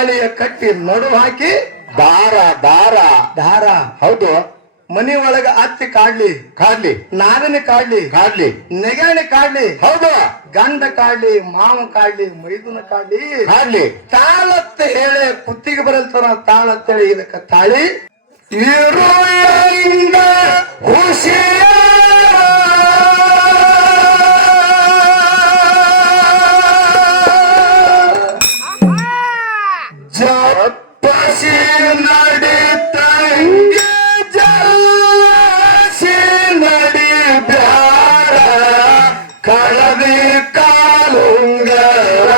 ತಾಳಿಯ ಕಟ್ಟಿ ನಡು ಹಾಕಿ ದಾರ ದಾರ ದಾರ ಹೌದು. ಮನಿ ಒಳಗ ಅತ್ತಿ ಕಾಡ್ಲಿ ಕಾಡ್ಲಿ ನಾಗನ ಕಾಡ್ಲಿ ಕಾಡ್ಲಿ ನೆಗಾಣಿ ಕಾಡ್ಲಿ ಹೌದು. ಗಂಡ ಕಾಡ್ಲಿ ಮಾವ ಕಾಡ್ಲಿ ಮೈದುನ ಕಾಡ್ಲಿ ಕಾಡ್ಲಿ ತಾಳತ್ತ ಹೇಳಿ ಕುತ್ತಿಗೆ ಬರಲ್ತಾನ ತಾಳತ್ತ ಹೇಳಿ ಇದಕ್ಕ ತಾಳಿ ಇರುಯಿಂದ ಹುಷಿಯ ಜಪ್ಪಸಿ ನಡಿತಂಗೆ ಜಲಸಿ ನಡಿ ಬ್ಯಾಡ ಕಳದಿ ಕಾಲುಂಗರ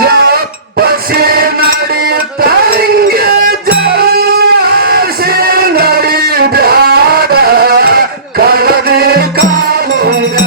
ಜಪ್ಪಸಿ ನಡಿತಂಗೆ ಜಲಸಿ ನಡಿ ಬ್ಯಾಡ ಕಳದಿ ಕಾಲುಂಗರ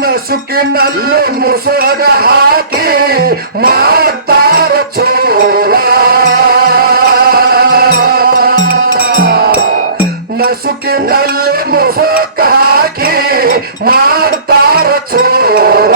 ನಸುಕಿನಲ್ಲಿ ಮುಸುಳಗ ಹಾಕಿ ಮಾಡ್ತಾರ ಚೋರ ನಸುಕಿನಲ್ಲಿ ಮುಸುಕ ಹಾಕಿ ಮಾಡ್ತಾರ ಚೋರ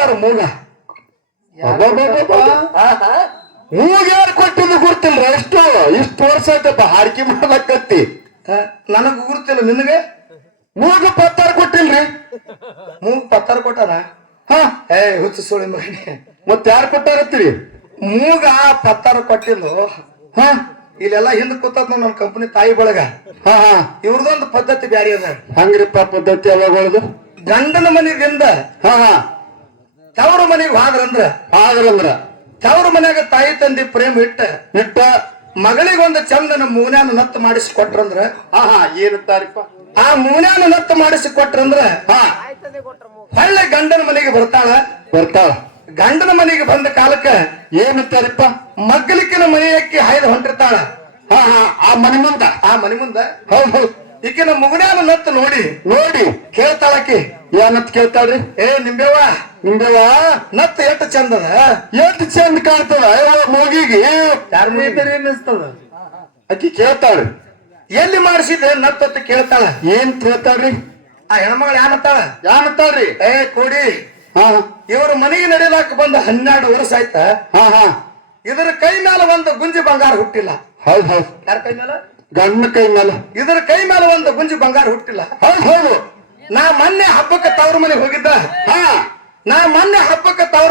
ಕೊಟ್ಟಾರ ಮೂಗ ಮೂಗ ಯಾರು ಕೊಟ್ಟಿದ್ದು ಗುರ್ತಿಲ್ರ ಇಷ್ಟು ವರ್ಷ ಆಯ್ತಪ್ಪ ಹಾರಿಕೆ ಮಾಡಕತ್ತಿ ನನಗ್ ಗುರುತಿಲ್ಲ ನಿನಗೆ ಮೂಗ ಪತ್ತಾರ ಕೊಟ್ಟಿಲ್ರಿ ಮೂಗ್ ಪತ್ತಾರ ಕೊಟ್ಟಾರ ಹಾ ಹುಚ್ಚು ಸುಳಿ ಮಗನೇ ಮತ್ ಯಾರು ಕೊಟ್ಟಾರತ್ತೀರಿ ಮೂಗ ಪತ್ತಾರ ಕೊಟ್ಟಿದ್ದು ಹಾ ಇಲ್ಲೆಲ್ಲ ಹಿಂದ್ ಕೂತದ್ ನಮ್ ಕಂಪನಿ ತಾಯಿ ಬಳಗ ಹಾ ಹಾ ಇವ್ರದೊಂದು ಪದ್ಧತಿ ಬ್ಯಾರಿ ಅದ ಹಂಗ್ರಿಪ್ಪ ಪದ್ಧತಿ ಯಾವಾಗ ಗಂಡನ ಮನೆಯಿಂದ ಹಾ ಹಾ ತವ್ರ ಮನೆಗೆ ಹೋದ್ರಂದ್ರ ಆದ್ರಂದ್ರ ತವ್ರ ಮನ್ಯಾಗ ತಾಯಿ ತಂದಿ ಪ್ರೇಮ ಇಟ್ಟ ಮಗಳಿಗೊಂದು ಚಂದನ ಮೂನ್ಯಾನ ನತ್ತು ಮಾಡಿಸಿ ಕೊಟ್ರಂದ್ರ ಹಾ ಹಾ ಏನಂತಾರಿಪ್ಪ ಆ ಮೂನ್ಯಾನ ನತ್ತು ಮಾಡಿಸಿ ಕೊಟ್ರಂದ್ರ ಹಾ ಹೊಳ್ಳೆ ಗಂಡನ ಮನೆಗೆ ಬರ್ತಾಳ ಗಂಡನ ಮನೆಗೆ ಬಂದ ಕಾಲಕ್ಕ ಏನಂತಾರಿಪ್ಪ ಮಗ್ಗಲಿಕ್ಕಿನ ಮನೆಯಕ್ಕೆ ಹಾಯ್ದು ಹೊಂಟಿರ್ತಾಳ ಹಾ ಹಾ ಆ ಮನೆ ಮುಂದ ಹೌದು ಈಕಿನ ಮುಗುನ್ಯಾನ ನತ್ತು ನೋಡಿ ಕೇಳ್ತಾಳಕಿ ಏನಂತ ಕೇಳ್ತಾಳ್ರಿ ನಿಂಬೆವ ನತ್ತು ಎಷ್ಟು ಚಂದದ ಎಷ್ಟು ಚಂದ ಕಾಣ್ತದ ಮೂಗಿಗೆ ಯಾರ ಮುಗಿತಾರೆ ಅನ್ನಿಸ್ತದ ಅಕ್ಕಿ ಕೇಳ್ತಾಳ್ರಿ ಎಲ್ಲಿ ಮಾಡಿಸಿದೆ ನತ್ತ ಕೇಳ್ತಾಳ ಏನ್ ಕೇಳ್ತಾಳ್ರಿ ಆ ಹೆಣ್ಮಗಳು ಏನಂತಾಳ್ರಿ ಕೊಡಿ ಹಾ ಇವ್ರ ಮನೆಗೆ ನಡಿಲಾಕ ಬಂದ 12 ವರ್ಷ ಆಯ್ತ ಹಾ ಹಾ ಇದರ ಕೈ ಮೇಲೆ ಒಂದು ಗುಂಜಿ ಬಂಗಾರ ಹುಟ್ಟಿಲ್ಲ ಹೌದು ಯಾರ ಕೈ ಮೇಲೆ ಗಂಡನ ಕೈ ಮೇಲೆ ಇದರ ಕೈ ಮೇಲೆ ಒಂದು ಗುಂಜಿ ಬಂಗಾರ ಹುಟ್ಟಿಲ್ಲ ಹೌದು ನಾ ಮೊನ್ನೆ ಹಬ್ಬಕ್ಕೆ ತವ್ರ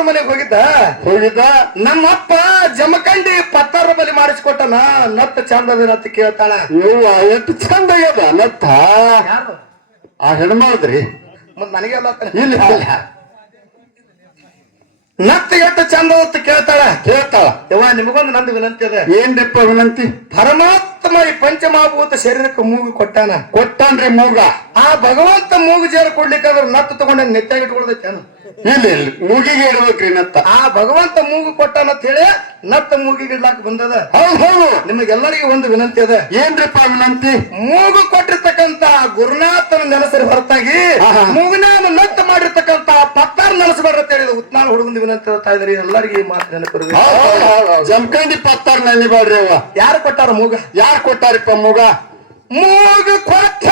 ಮನೆಗೆ ಹೋಗಿದ್ದ ಹೋಗಿದ್ದ ನಮ್ಮಪ್ಪ ಜಮಖಂಡಿ ಪತ್ತಾರ ಬಲಿ ಮಾಡಿಸ್ಕೊಟ್ಟನ ನತ್ತ ಚಂದದ ನತ್ತ ಕೇಳ್ತಾಳ ಎಷ್ಟು ಚಂದ ಆಗ್ಯದ ನತ್ತ ಆ ಹೆಣ್ಮದ್ರಿ ಮತ್ ನನಗೆಲ್ಲ ಇಲ್ಲ ನತ್ತ ಎಷ್ಟು ಚಂದ ಅಂತ ಕೇಳ್ತಾಳ ಯವ್ವ ನಿಮಗೊಂದು ನಂದು ವಿನಂತಿ ಅದ ಏನ್ರಿಪ್ಪ ವಿನಂತಿ ಪರಮಾತ್ಮ ಈ ಪಂಚಮಹಾಭೂತ ಶರೀರಕ್ಕೆ ಮೂಗು ಕೊಟ್ಟಾನ್ರಿ ಮೂಗ ಆ ಭಗವಂತ ಮೂಗು ಜೇರ ಕೊಡ್ಲಿಕ್ಕಾದ್ರೆ ನತ್ತು ತಗೊಂಡ ನೆತ್ತಾಗಿ ಇಟ್ಕೊಳ್ದೈತೇನು ಇಲ್ಲ ಮೂಗಿಗೆ ಇಡ್ಬೇಕ್ರಿ ನತ್ತ ಆ ಭಗವಂತ ಮೂಗು ಕೊಟ್ಟಾನಂತ ಹೇಳಿ ನತ್ತ ಮೂಗಿಗೆ ಇಡ್ಲಾಕ ಬಂದದ ಹೌದು ನಿಮಗೆಲ್ಲರಿಗೂ ಒಂದು ವಿನಂತಿ ಅದ ಏನ್ರಿಪ್ಪ ವಿನಂತಿ ಮೂಗು ಕೊಟ್ಟಿರ್ತಕ್ಕಂತ ಗುರುನಾಥನ ನೆನಸರಿ ಹೊರತಾಗಿ ಮೂಗಿನ ನತ್ತ ಮಾಡಿರ್ತಕ್ಕಂತ ಪತ್ತಾರ ನೆನಸಬೇಡ್ರ ಅಂತ ಹೇಳಿದ ಉತ್ನಾಳ ಹುಡುಗಂದು ವಿನಂತಿ ಹೇಳ್ತಾ ಇದ್ರಿ ಎಲ್ಲರಿಗೂ ಈ ಮಾತು ನೆನಪಿರ್ಬೇಕು ಜಮಖಂಡಿ ಪತ್ತಾರ ನೆನಿಬೇಡ್ರಿ ಅವ್ವ ಯಾರು ಕೊಟ್ಟಾರ ಮೂಗ ಯಾರು ಕೊಟ್ಟಾರಿಪ್ಪ ಮೂಗ ಮೂಗು ಕೊಟ್ಟ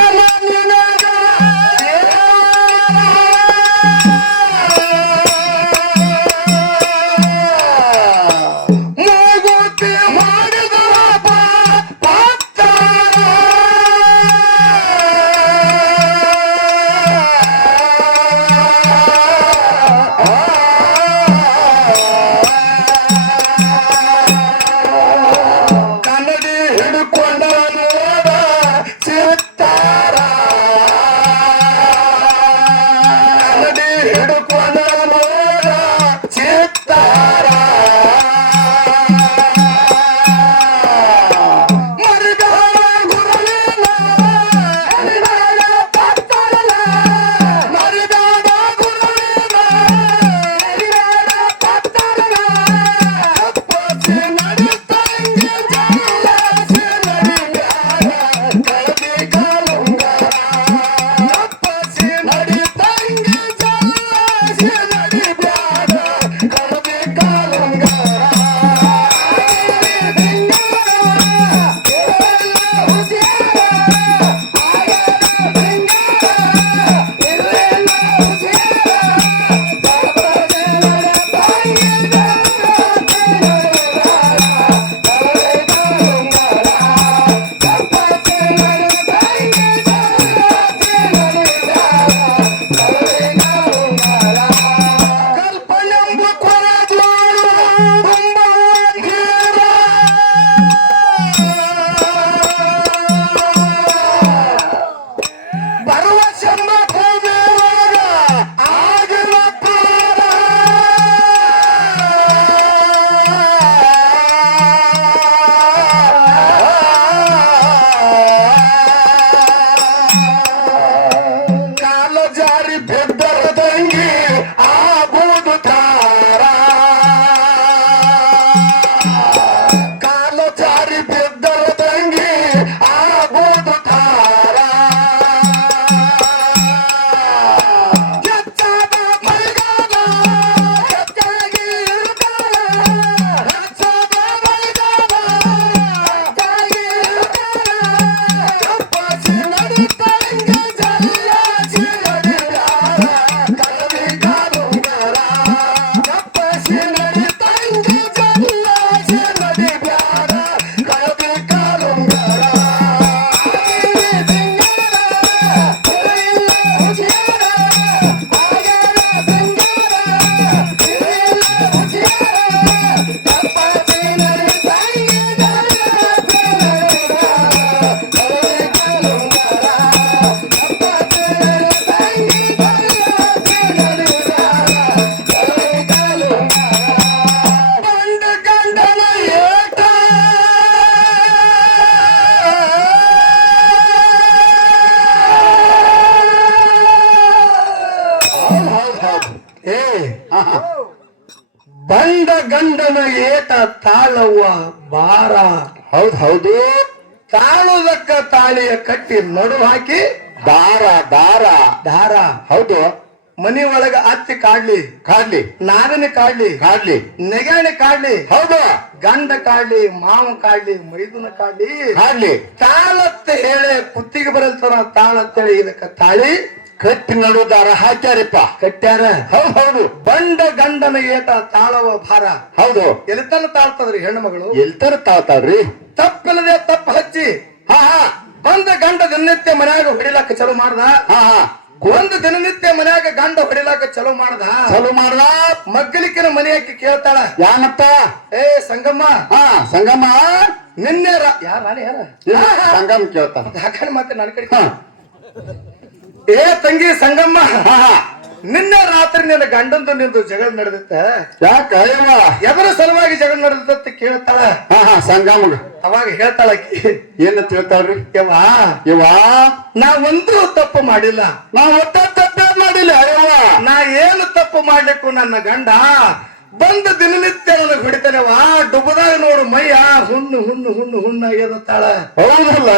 ಬಂದ ಗಂಡನ ಏಟ ತಾಳವ್ವ ಬಾರ. ಹೌದು ತಾಳುದಕ್ಕ ತಾಳಿಯ ಕಟ್ಟಿ ನಡು ಹಾಕಿ ದಾರ ದಾರ ದಾರ. ಹೌದು. ಮನಿ ಒಳಗ ಅತ್ತಿ ಕಾಡ್ಲಿ ಕಾಡ್ಲಿ ನಾಗನ ಕಾಡ್ಲಿ ಕಾಡ್ಲಿ ನೆಗಾಣಿ ಕಾಡ್ಲಿ ಹೌದು ಗಂಡ ಕಾಡ್ಲಿ ಮಾವ ಕಾಡ್ಲಿ ಮೈದುನ ಕಾಡ್ಲಿ ಕಾಡ್ಲಿ ತಾಳತ್ತ ಹೇಳಿ ಕುತ್ತಿಗೆ ಬರಲ್ತನ ತಾಳತ್ತೇಳಿ ಇದಕ್ಕ ತಾಳಿ ಕಟ್ಟಿ ನಡು ದಾರ ಹಾಕ್ಯಾರಿಪ್ಪ ಕಟ್ಟ್ಯಾರ. ಹೌದು. ಬಂಡ ಗಂಡನ ಏಟ ತಾಳವ ಭಾರ. ಹೌದು. ಎಲ್ಲಿತನ ತಾಳ್ತದ್ರಿ ಹೆಣ್ಣು ಮಗಳು? ಎಲ್ತರ ತಾಳ್ತಾಳ್ರಿ? ತಪ್ಪಿಲ್ಲದೆ ತಪ್ಪು ಹಚ್ಚಿ ಹಾ ಹಾ ಬಂದ ಗಂಡ ದಿನನಿತ್ಯ ಮನ್ಯಾಗ ಹೊಡಿಲಾಕ ಚಲೋ ಮಾಡ್ದ. ಹಾ ಹಾ ಒಂದು ದಿನನಿತ್ಯ ಮನ್ಯಾಗ ಗಂಡ ಹೊಡಿಲಾಕ ಚಲೋ ಮಾಡ್ದ. ಮಗ್ಗಲಿಕ್ಕಿನ ಮನೆಯಕ್ಕೆ ಕೇಳ್ತಾಳ ಯಾನಪ್ಪ? ಏ ಸಂಗಮ್ಮ. ಹಾ ಸಂಗಮ್ಮ. ನಿನ್ನೆ ಯಾರ ನಾನೇ ಯಾರ ಸಂಗಮ್ಮ ಕೇಳ್ತಾನ. ಯಾಕಂದ್ರೆ ಮತ್ತೆ ನನ್ನ ಕಡೆ ಏ ತಂಗಿ ಸಂಗಮ್ಮ, ನಿನ್ನೆ ರಾತ್ರಿ ನಿನ್ನ ಗಂಡಂದು ನಿಂದು ಜಗಳ ನಡೆದಿತ್ತ. ಯಾಕ ಎದರ ಸಲುವಾಗಿ ಜಗಳ ನಡೆದತ್ತ ಕೇಳ್ತಾಳ. ಸಂಗಮ್ಮ ಅವಾಗ ಹೇಳ್ತಾಳ ಏನ ತಿಳ್ತಾಳ್ರಿ? ಯವ್ವಾ ನಾ ಒಂದು ತಪ್ಪು ಮಾಡಿಲ್ಲ. ನಾ ಒಟ್ಟ ತಪ್ಪೇ ಮಾಡಿಲ್ಲ. ನಾ ಏನು ತಪ್ಪು ಮಾಡ್ಲಿಕ್ಕೂ ನನ್ನ ಗಂಡ ಬಂದ ದಿನನಿತ್ಯ ನನಗೆ ಹೊಡಿತಾನೆವಾ. ಡುಬ್ಬದಾಗ ನೋಡು ಮೈಯ ಹುಣ್ಣು ಹುಣ್ಣು ಹುಣ್ಣು ಹುಣ್ಣಾಗ್ಯದತ್ತಾಳ. ಹೌದಲ್ಲ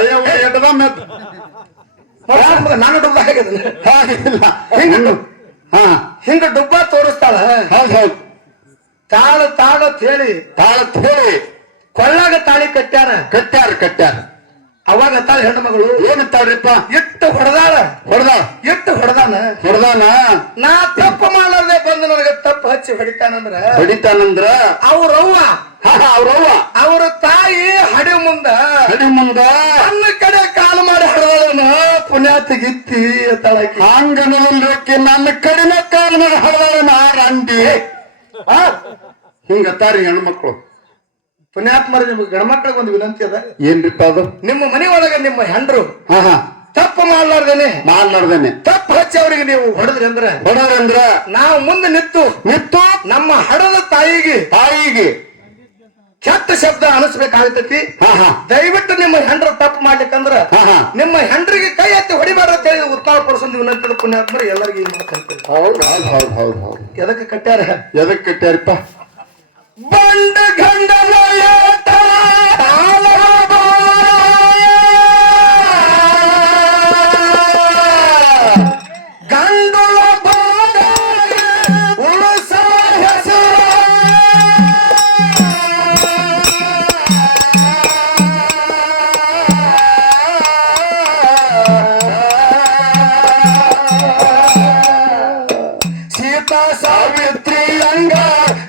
ನಾನು ಡುಬ್ಬ ಆಗಿಲ್ಲ. ಹಿಂಗ ಡುಬ್ಬ ತೋರಿಸ್ತಾಳ. ಹೌದು. ತಾಳ ತಾಳ ಹೇಳಿ ಕೊಳ್ಳಾಗ ತಾಳಿ ಕಟ್ಟ್ಯಾರ. ಅವಾಗ ತಾಳ ಹೆಣ್ಣು ಮಗಳು ಏನಂತಾಳ್ರಿಪ್ಪ? ಇಟ್ಟು ಹೊಡೆದಾಳ. ನಾ ತಪ್ಪು ಮಾಡಲಾರ್ದೆ ಬಂದು ನನಗೆ ತಪ್ಪು ಹಚ್ಚಿ ಹೊಡಿತಾನಂದ್ರ ಅವ್ರ ತಾಯಿ ಹಡಿ ಮುಂದ ನನ್ನ ಕಡೆ ಕಾಲು ಮಾಡಿ ಹಡದ ಪುಣ್ಯಾತಿಗಿತ್ತಿ ತಳಕಿ ಹಂಗನಕ್ಕೆ ನನ್ನ ಕಡಿಮೆ ಕಾಲು ಮಾಡಿ ಹಡದ ರಂಡಿ ಹಿಂಗತ್ತಾರಿ ಹೆಣ್ಮಕ್ಳು. ಪುಣ್ಯಾತ್ಮರ ನಿಮ್ಗೆ ಗಣಮಕ್ಳಿಗೆ ಒಂದು ವಿನಂತಿ ಅದ. ಏನ್ರಿಪ್ಪ ಅದು? ನಿಮ್ಮ ಮನೆ ಒಳಗ ನಿಮ್ಮ ಹೆಂಡ್ರು ತಪ್ಪು ಮಾಡ್ಲಾರ್ದೇನೆ ತಪ್ಪು ಹಚ್ಚಿ ಅವ್ರಿಗೆ ನೀವು ಹೊಡೆದ್ರಂದ್ರ ನಾವು ಮುಂದೆ ನಿತ್ತು ನಮ್ಮ ಹಡದ ತಾಯಿಗೆ ಕೆಟ್ಟ ಶಬ್ದ ಅನಿಸ್ಬೇಕಾಗ್ತೈತಿ. ದಯವಿಟ್ಟು ನಿಮ್ಮ ಹೆಂಡ್ರ ತಪ್ಪು ಮಾಡ್ಲಿಕ್ಕಂದ್ರ ನಿಮ್ಮ ಹೆಂಡ್ರಿಗೆ ಕೈ ಎತ್ತಿ ಹೊಡಿಬಾರ ಅಂತ ಹೇಳಿ ಉತ್ಸಾಹ ಪಡಿಸೋದು ವಿನಂತಿ ಪುಣ್ಯಾತ್ಮರ ಎಲ್ಲರಿಗೂ ಎದಕ್ಕೆ ಕಟ್ಟ್ಯಾರಪ್ಪ? ಬಂಡ ಗಂಡನ ಏಟ ಗಂಡುಳ ಬಾಡ ಉಳಸ ಹೆಸರು ಸೀತಾ ಸಾವಿತ್ರಿ ಅಂಗ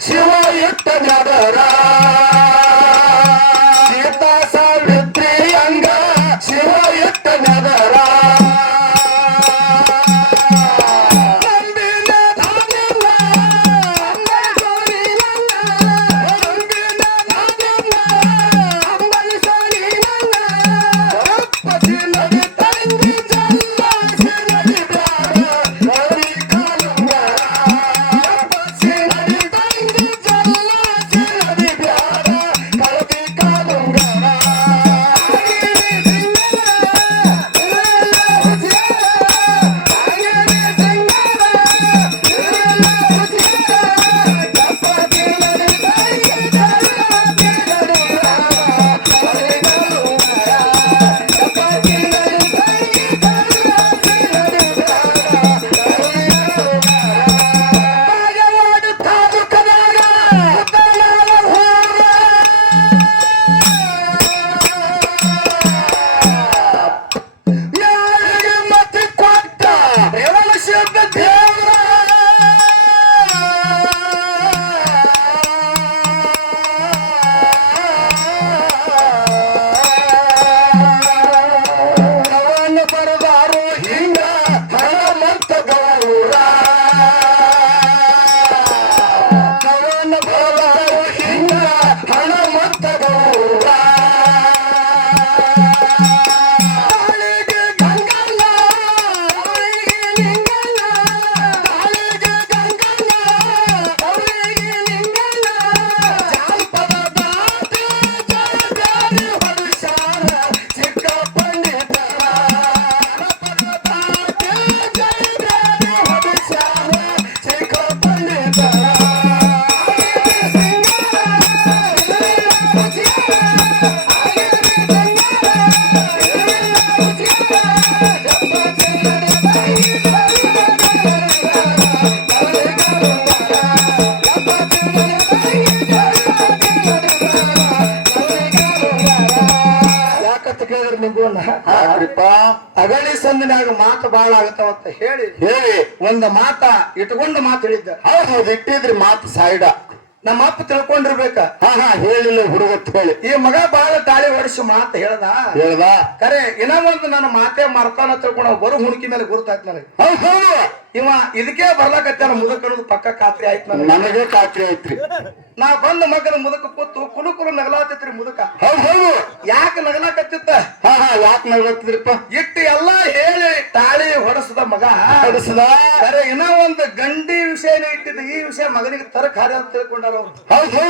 ಶಿವ ಇಟ್ಟ ನಗರ ಯಾರಿಪ್ಪ ಅಗಳಿ ಸಂದಿನಾಗ ಮಾತು ಬಾಳ ಆಗತ್ತವಂತ ಹೇಳಿ ಒಂದ್ ಮಾತ ಇಟ್ಕೊಂಡು ಮಾತು ಹೇಳಿದ್ದ. ಹೌದು ಇಟ್ಟಿದ್ರಿ ಮಾತು ಸೈಡ. ನಮ್ಮ ಅಪ್ಪ ತಿಳ್ಕೊಂಡಿರ್ಬೇಕ. ಹೇಳಿಲ್ಲ ಹುಡುಗತ್ ಹೇಳಿ ಈ ಮಗ ಬಾಳ ತಾಳಿ ಹೊಡಿಸಿ ಮಾತು ಹೇಳ್ದ ಕರೆ ಇನ್ನ ಒಂದು ನನ್ನ ಮಾತೇ ಮರ್ತಾನ ತಿಳ್ಕೊಂಡು ಬರು ಹುಣಕಿ ಮೇಲೆ ಗುರುತಾಯ್ತು ನನಗೆ. ಹೌದು ಇವ ಇದಕ್ಕೆ ಬರ್ಲಾಕತ್ತಾನ ಮುದಕ್ ಅನ್ನೋದು ಪಕ್ಕ ಖಾತ್ರಿ ಆಯ್ತು ನನಗೆ ಖಾತ್ರಿ ಆಯ್ತ್ರಿ. ನಾ ಬಂದ ಮಗನ ಮುದಕ ಕೂತು ಕುಲು ನಗಲಾತೈತ್ರಿ ಮುದಕ. ಹೌದು ಯಾಕೆ ನಗಲಾಕತ್ತಿತ್ತ? ಯಾಕೆ ನಗಲತ್ತಿದ್ರಿಪ್ಪ? ಇಟ್ಟು ಎಲ್ಲಾ ಹೇಳಿ ತಾಳಿ ಹೊಡಸದ ಮಗ ಹೊಡಸದ. ಕರೆ ಇನ್ನ ಒಂದು ಗಂಡಿ ವಿಷಯನೇ ಇಟ್ಟಿದ್ದ. ಈ ವಿಷಯ ಮಗನಿಗೆ ತರಕ್ ಹಾರಿ ಅಂತ ತಿಳ್ಕೊಂಡಾರ ಅವ್ರು. ಹೌದು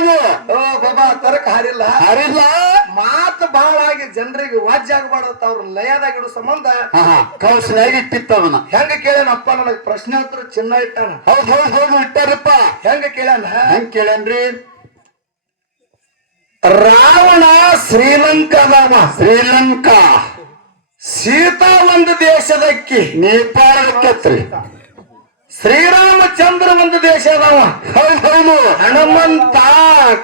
ಓ ಬಾಬಾ ತರಕ್ ಹಾರಿಲ್ಲ. ಮಾತು ಬಹಳ ಆಗಿ ಜನರಿಗೆ ವಾಜ್ಯ ಆಗಬಾರ್ದತ್ತ ಅವ್ರ ಲಯದಾಗ ಇಡೋ ಸಂಬಂಧ ಕೌಶನಾಗಿ ಇಟ್ಟಿತ್ತವನ. ಹೆಂಗ ಕೇಳ್ಯಾನಪ್ಪ ನನಗೆ ಪ್ರಶ್ನೆ ಹತ್ರ ಚಿನ್ನ ಇಟ್ಟಾನ. ಹೌದು ಇಟ್ಟಾರಪ್ಪ. ಹೆಂಗ ಕೇಳ್ಯಾನ? ಹೆಂಗ್ ಕೇಳೇನ್ರಿ? ರಾವಣ ಶ್ರೀಲಂಕಾ ಸೀತಾ ಒಂದು ದೇಶದಕ್ಕಿ ನೇಪಾಳಕ್ಕೆತ್ರಿ. ಶ್ರೀರಾಮಚಂದ್ರ ಒಂದು ದೇಶದವ. ಹೌದು ಹನುಮಂತ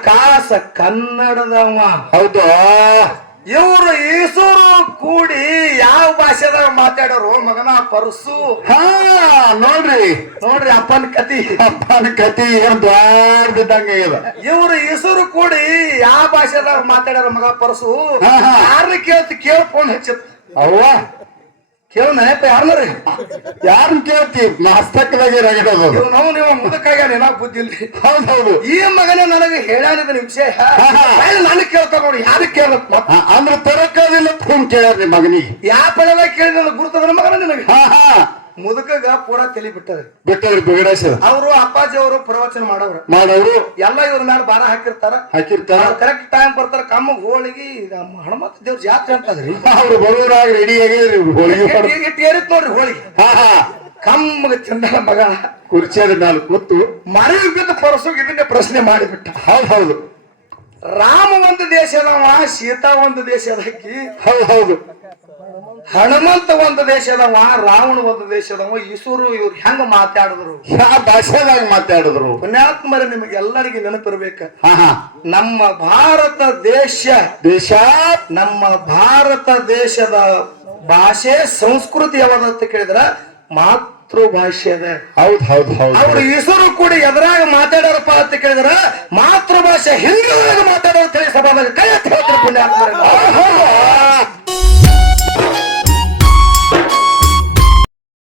ಕಾಸ ಕನ್ನಡದವ. ಹೌದು ಇವರು ಈಸೂರು ಕೂಡಿ ಯಾವ ಭಾಷೆದಾಗ ಮಾತಾಡೋರು ಮಗನ ಪರಸು. ನೋಡ್ರಿ ಅಪ್ಪನ ಕತಿ ಏನ್ ದ್ವಾರದಿದ್ದಂಗೆ ಇದೆ. ಇವ್ರು ಈಸೂರು ಕೂಡಿ ಯಾವ ಭಾಷೆದಾಗ ಮಾತಾಡ್ಯಾರ ಮಗ ಪರಸು. ಯಾರನ್ನ ಕೇಳ ಫೋನ್ ಹಚ್ಚಿತ್ ಅವ್ವ ಕೇಳಪ್ಪ ಯಾರನ್ರಿ ಯಾರನ್ನ ಕೇಳ್ತಿ? ಮಸ್ತಕದಾಗೆ ರಗಡೋದು. ನೀವು ಮುದಕ್ಕಾಗ್ಯಾನ ಏನಾಗ ಬುದ್ಧಿಲ್ರಿ. ಹೌದು ಈ ಮಗನೇ ನನಗೆ ಹೇಳ್ಯಾನಿದ ವಿಷಯ ನನಗೆ ಕೇಳ್ತಾರ ನೋಡಿ. ಯಾರಿಗೆ ಕೇಳತ್ ಅಂದ್ರೆ ತರಕಾದಿಲ್ಲ ಫೋನ್ ಕೇಳ್ರಿ ಮಗನಿಗೆ. ಯಾವ ಪಡೆದಾಗ ಕೇಳಿದ ಗುರುತದ ಮಗನ ನಿನಗೆ. ಮುದುಕಗ ಪೂರಾ ತಲಿ ಬಿಟ್ಟವ್ರಿ ಬಿಗಡಾಸ. ಅವರು ಅಪ್ಪಾಜಿ ಅವರು ಪ್ರವಚನ ಮಾಡೋರು ಎಲ್ಲ ಇವ್ರ ಮೇಲೆ ಭಾರ ಹಾಕಿರ್ತಾರ. ಕರೆಕ್ಟ್ ಟೈಮ್ ಬರ್ತಾರ. ಕಮ್ಮ ಹೋಳಿಗೆ ಹನುಮಂತ ದೇವ್ರ ಜಾತ್ರೆ ಅಂತದ್ರಿ. ಅವ್ರು ಬರೋರಾಗ ರೆಡಿ ಆಗಿದ್ರಿ ಹೋಳಿಗೆ ಇಟ್ಟು ಏರಿತ್ ನೋಡ್ರಿ ಹೋಳಿಗೆ. ಕಮ್ಮಗ ಚಂದ ಮಗ ಕುರ್ಚಿಯಾದ ಮೇಲೆ ಕೂತು ಮರವಿ ಬಿದ್ದು ಪರಸೋಗಿ ಇದನ್ನೇ ಪ್ರಶ್ನೆ ಮಾಡಿಬಿಟ್ಟ. ಹೌದು ರಾಮ ಒಂದು ದೇಶದವ, ಸೀತಾ ಒಂದು ದೇಶದಕ್ಕಿ. ಹೌದು ಹನುಮಂತ ಒಂದು ದೇಶದವ, ರಾವಣ ಒಂದು ದೇಶದವ. ಈಸೂರು ಇವ್ರು ಹೆಂಗ ಮಾತಾಡಿದ್ರು, ಯಾವ ಭಾಷೆದಾಗ ಮಾತಾಡಿದ್ರು? ಪುಣ್ಯಾತ್ಮರ ನಿಮಗೆಲ್ಲರಿಗೆ ನೆನಪಿರ್ಬೇಕ. ನಮ್ಮ ಭಾರತ ನಮ್ಮ ಭಾರತ ದೇಶದ ಭಾಷೆ ಸಂಸ್ಕೃತಿ ಯಾವ್ದಂತ ಕೇಳಿದ್ರ ಮಾತೃಭಾಷೆ ಅದ. ಹೌದು ಅವ್ರು ಈಸೂರು ಕೂಡಿ ಎದುರಾಗ ಮಾತಾಡೋರಪ್ಪ ಅಂತ ಕೇಳಿದ್ರ ಮಾತೃಭಾಷೆ ಹಿಂದಿ ಒಳಗೆ ಮಾತಾಡೋ ತಿಳಿ ಸಭಾದಾಗ ಕೈ ಅಂತ ಹೇಳ್ತಾರೆ ಪುಣ್ಯಾತ್ಮರ.